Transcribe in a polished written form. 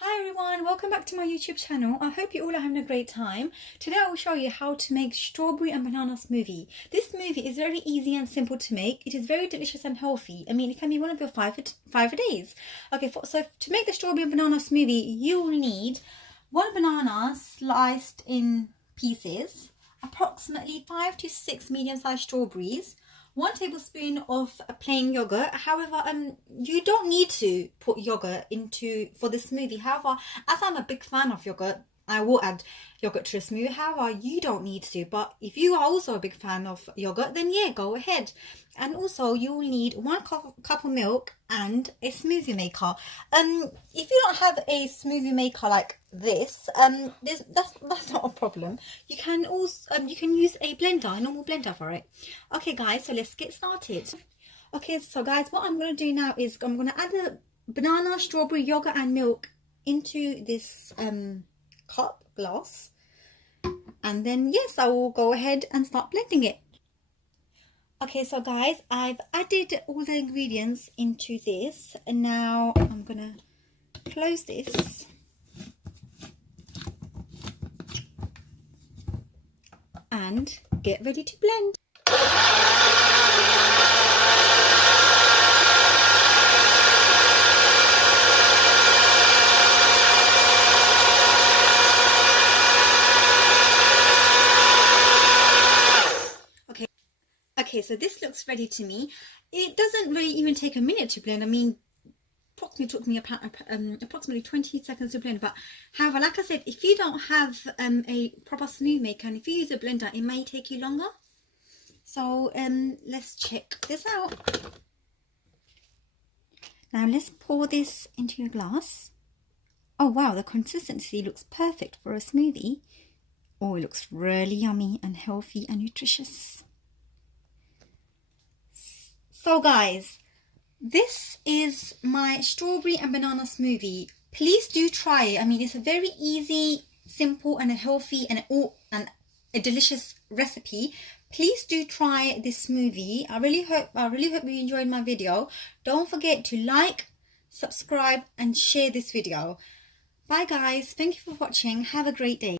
Hi everyone, welcome back to my YouTube channel. I hope you all are having a great time. Today I will show you how to make strawberry and banana smoothie. This smoothie is very easy and simple to make. It is very delicious and healthy. I mean, it can be one of your five a days. Okay, so to make the strawberry and banana smoothie, you will need one banana sliced in pieces, approximately 5 to 6 medium-sized strawberries, 1 tablespoon of plain yogurt. However, you don't need to put yogurt for the smoothie. However, as I'm a big fan of yogurt, I will add yogurt to a smoothie. However, you don't need to. But if you are also a big fan of yogurt, then yeah, go ahead. And also, you will need 1 cup of milk and a smoothie maker. If you don't have a smoothie maker like this, that's not a problem. You can also you can use a blender, a normal blender for it. Okay, guys, so let's get started. Okay, so guys, what I'm going to do now is I'm going to add the banana, strawberry, yogurt, and milk into this glass, and then yes, I will go ahead and start blending it. Okay, so guys, I've added all the ingredients into this, and now I'm gonna close this and get ready to blend. Okay, so this looks ready to me. It doesn't really even take a minute to blend. I mean, approximately took me approximately 20 seconds to blend. But however, like I said, if you don't have a proper smoothie maker, and if you use a blender, it may take you longer. So let's check this out. Now let's pour this into your glass. Oh wow, the consistency looks perfect for a smoothie. Oh, it looks really yummy and healthy and nutritious. So guys, this is my strawberry and banana smoothie. Please do try it. I mean, it's a very easy, simple, and a healthy and a delicious recipe. Please do try this smoothie. I really hope you enjoyed my video. Don't forget to like, subscribe, and share this video. Bye guys. Thank you for watching. Have a great day.